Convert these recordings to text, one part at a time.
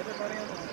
Everybody on the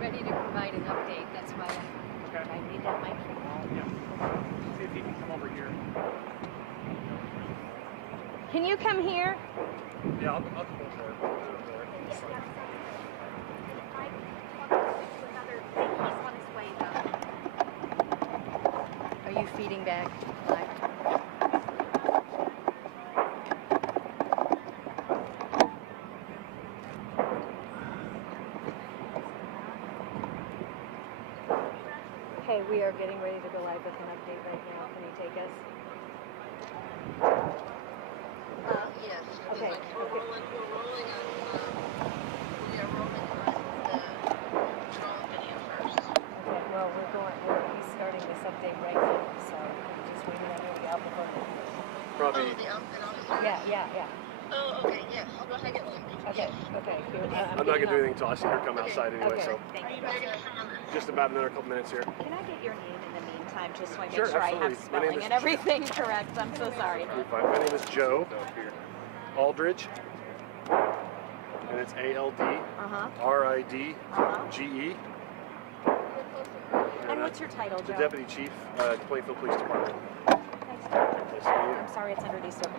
ready to provide an update. That's why I need that microphone. Yeah. See if he can come over here. Can you come here? Yeah, I'll come over there. Are you feeding back? Okay, we are getting ready to go live with an update right now. Can you take us? Yes. Okay. We're rolling on, we are rolling on the drone video first. Okay, well, he's starting this update right now, so I'm just waiting on him to get out before. Probably. Oh, the officer? Yeah. Oh, okay, yeah. I'll go ahead and get one. Okay. Here, I'm not going to do anything until I see her come outside anyway, Okay. so Thank you. just about another couple minutes here. Can I get your name in the meantime, just so I make Sure, sure I have absolutely. My name spelling is and everything correct? I'm so sorry. You're fine. My name is Joe Aldridge, and it's ALDRIDGE. And what's your title, The Joe? Deputy Chief, Plainfield Police Department. Thanks. Nice to meet you. I'm sorry it's underneath so.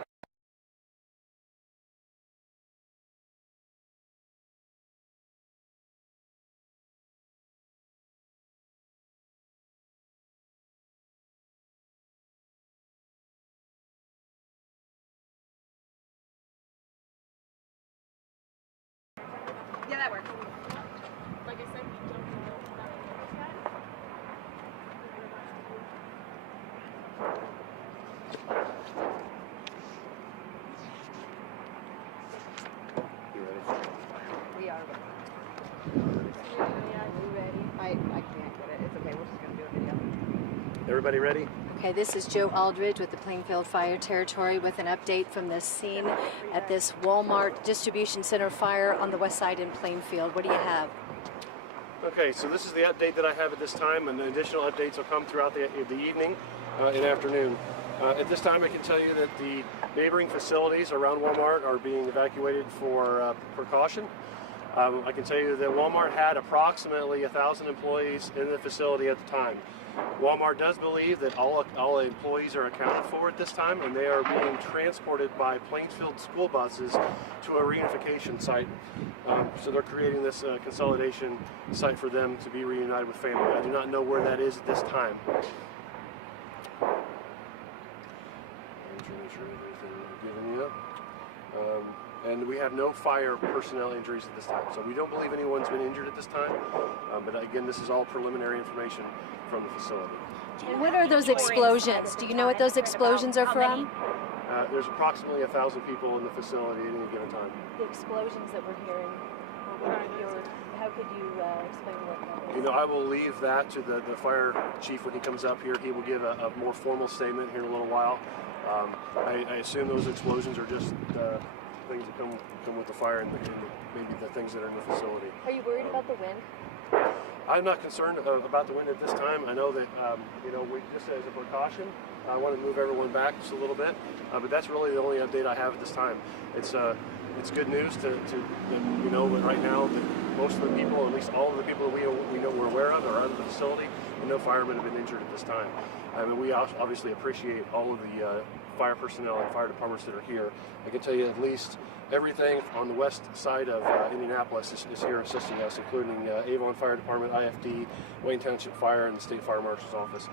Yeah, that works. Like I said, we don't know about it yet. You ready? We are ready. I can't get it. It's okay. We're just going to do a video. Everybody ready? Okay, this is Joe Aldridge with the Plainfield Fire Territory with an update from the scene at this Walmart distribution center fire on the west side in Plainfield. What do you have? Okay, so this is the update that I have at this time, and the additional updates will come throughout the evening and afternoon. At this time, I can tell you that the neighboring facilities around Walmart are being evacuated for precaution. I can tell you that Walmart had approximately 1,000 employees in the facility at the time. Walmart does believe that all employees are accounted for at this time, and they are being transported by Plainfield school buses to a reunification site. So they're creating this consolidation site for them to be reunited with family. I do not know where that is at this time. Giving you up. And we have no fire personnel injuries at this time. So we don't believe anyone's been injured at this time. But again, this is all preliminary information from the facility. And what are those explosions? Do you know what those explosions are from? There's approximately 1,000 people in the facility at any given time. The explosions that we're hearing. How could you explain what that is? You know, I will leave that to the fire chief when he comes up here. He will give a more formal statement here in a little while. I assume those explosions are just things that come with the fire and maybe the things that are in the facility. Are you worried about the wind? I'm not concerned about the wind at this time. I know that, we just as a precaution, I want to move everyone back just a little bit, but that's really the only update I have at this time. It's good news to that right now that most of the people, or at least all of the people that we're aware of, are out of the facility, and no firemen have been injured at this time. I mean, we obviously appreciate all of the fire personnel and fire departments that are here. I can tell you at least everything on the west side of Indianapolis is here assisting us, including Avon Fire Department, IFD, Wayne Township Fire, and the State Fire Marshal's Office,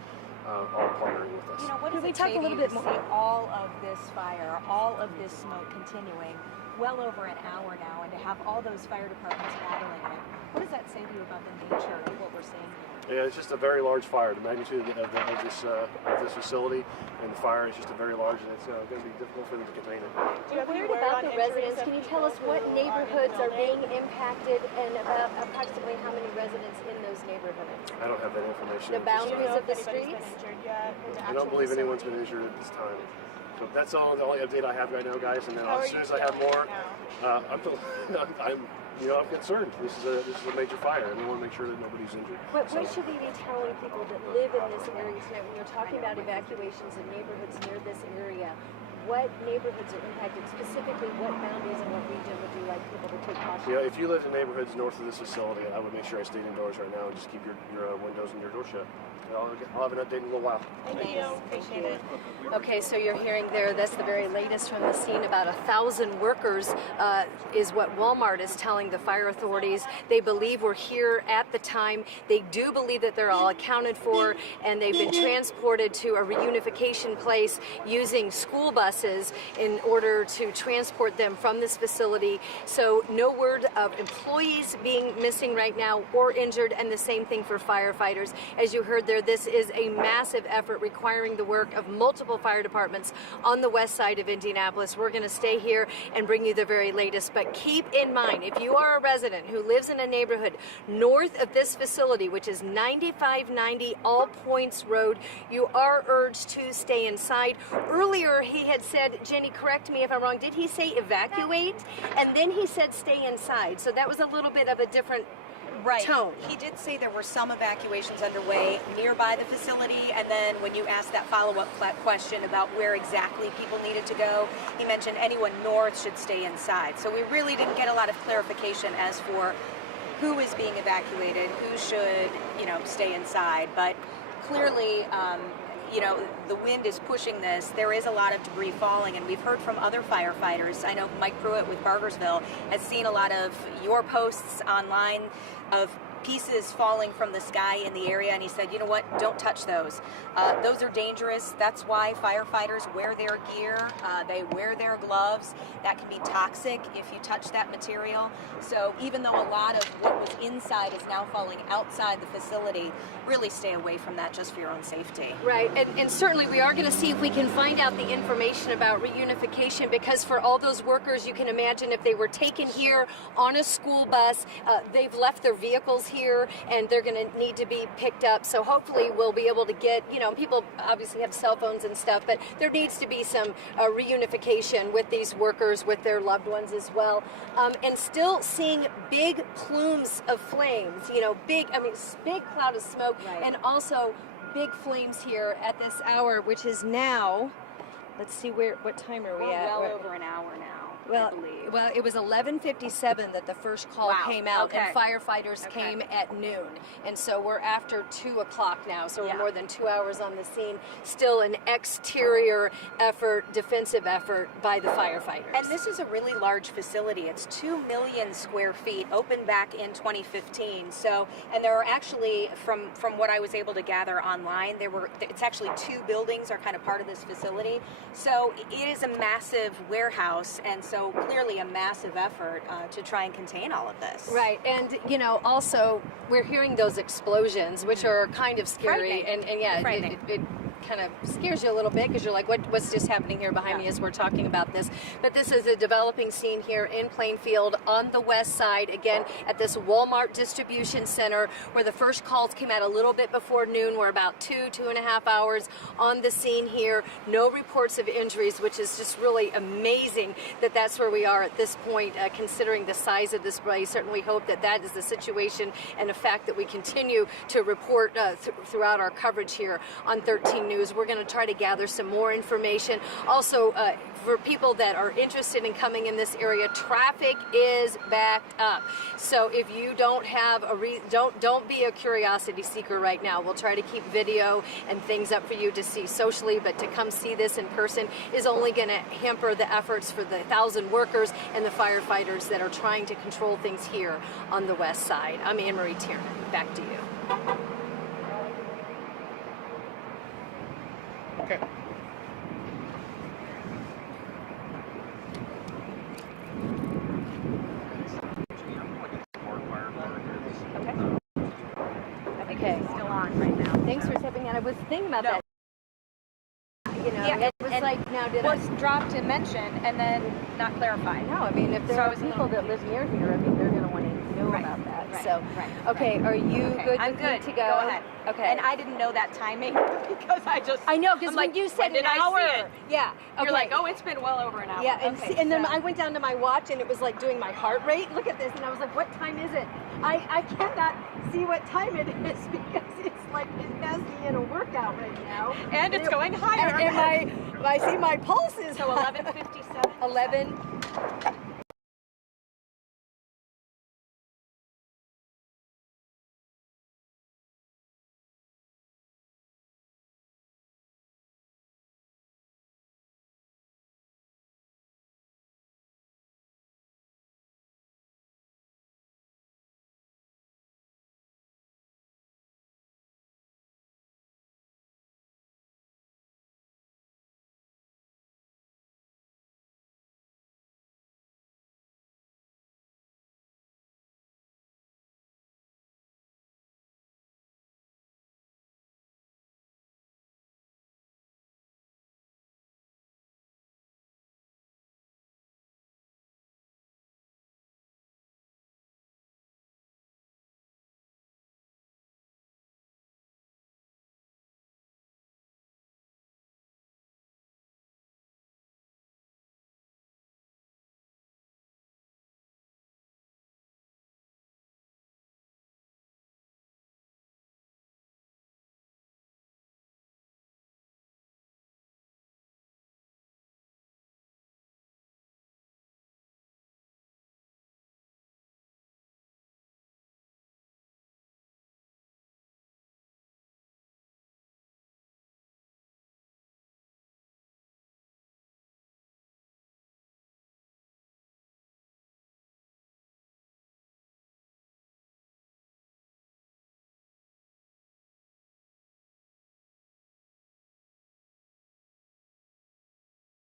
all partnering with us. You know, what Can does we it talk say a to little you bit to more- see all of this fire, all of this smoke continuing well over an hour now, and to have all those fire departments battling it? What does that say to you about the nature of what we're seeing here? Yeah, it's just a very large fire. The magnitude of this facility and the fire is just a very large, and it's going to be difficult for them to contain it. Do you have any Worried word about on the injuries residents? of Can you people tell us what who are in the neighborhoods are being building? impacted and about approximately how many residents in those neighborhoods? I don't have that information. The at this Do you boundaries time. know of if the anybody's been streets? injured yet? in the I don't actual believe anyone's been facility? injured at this time. So that's the only update I have right now, guys. And then How are as soon you as I have feeling more, now? I'm concerned. This is a major fire, and we want to make sure that nobody's injured. What So- should we be telling people that live in this area tonight when you're talking about evacuations in neighborhoods near this area? What neighborhoods are impacted? Specifically, what boundaries and what region would you like people to take caution? Yeah, if you live in neighborhoods north of this facility, I would make sure I stayed indoors right now and just keep your windows and your door shut. I'll have an update in a little while. Thank you. Appreciate it. Okay, so you're hearing there, that's the very latest from the scene. About 1,000 workers is what Walmart is telling the fire authorities. They believe were here at the time. They do believe that they're all accounted for, and they've been transported to a reunification place using school buses in order to transport them from this facility. So no word of employees being missing right now or injured, and the same thing for firefighters. As you heard there, this is a massive effort requiring the work of multiple fire departments on the west side of Indianapolis. We're going to stay here and bring you the very latest, but keep in mind, if you are a resident who lives in a neighborhood north of this facility, which is 9590 All Points Road, you are urged to stay inside. Earlier he had said, Jenny, correct me if I'm wrong, did he say evacuate? And then he said stay inside, so that was a little bit of a different tone. He did say there were some evacuations underway nearby the facility, and then when you asked that follow-up question about where exactly people needed to go, he mentioned anyone north should stay inside. So we really didn't get a lot of clarification as for who is being evacuated, who should, stay inside. But clearly, the wind is pushing this. There is a lot of debris falling, and we've heard from other firefighters. I know Mike Pruitt with Bargersville has seen a lot of your posts online of pieces falling from the sky in the area, and he said, you know what, don't touch those. Those are dangerous. That's why firefighters wear their gear. They wear their gloves. That can be toxic if you touch that material. So even though a lot of what was inside is now falling outside the facility, really stay away from that just for your own safety. Right, and certainly we are going to see if we can find out the information about reunification, because for all those workers, you can imagine if they were taken here on a school bus, they've left their vehicles here and they're going to need to be picked up. So hopefully we'll be able to get, people obviously have cell phones and stuff, but there needs to be some reunification with these workers, with their loved ones as well. And still seeing big plumes of flames, big cloud of smoke. Right. And also big flames here at this hour, which is now, let's see what time are we We're at? well We're- over an hour now, I believe. Well, it was 11:57 that the first call Wow, came out, okay. and firefighters Okay. came at noon. And so we're after 2 o'clock now, so Yeah. we're more than 2 hours on the scene. Still an exterior effort, defensive effort by the firefighters. And this is a really large facility. It's 2 million square feet, opened back in 2015. So, and there are actually, from what I was able to gather online, it's actually 2 buildings are kind of part of this facility. So it is a massive warehouse, and so clearly a massive effort to try and contain all of this. Right, and also we're hearing those explosions, which are kind of scary, Frightening. and yeah, Frightening. it kind of scares you a little bit because you're like, what's just happening here behind me as we're talking about this? But this is a developing scene here in Plainfield on the west side, again at this Walmart distribution center, where the first calls came out a little bit before noon. We're about 2.5 hours on the scene here. No reports of injuries, which is just really amazing that that's where we are at this point, considering the size of this blaze. Certainly hope that is the situation, and a fact that we continue to report throughout our coverage here on 13 News. news. We're going to try to gather some more information. Also, for people that are interested in coming in this area, traffic is backed up. So if you don't have don't be a curiosity seeker right now. We'll try to keep video and things up for you to see socially, but to come see this in person is only going to hamper the efforts for the 1,000 workers and the firefighters that are trying to control things here on the west side. I'm Anne Marie Tiernan. Back to you. Okay. Okay. Still on right now. Thanks for stepping in. I was thinking about that. You know, Yeah, it was like, now did was dropped and mentioned and then not clarified. No, I mean, if there So I are was a people little that live near here, I mean, they're going to want to know Right, about that. right, So, right, okay, are you Okay, good I'm with good. me to go? Go ahead. Okay. And I didn't know that timing because I know, because I'm when like, you said when did an I hour, see it? yeah, okay. You're like, oh, it's been well over an hour. Yeah, and, okay, and then so- I went down to my watch and it was like doing my heart rate. Look at this, and I was like, what time is it? I cannot see what time it is because it's like it has me in a workout right now. And it's going higher. And I see my pulse is So 11:57. 11.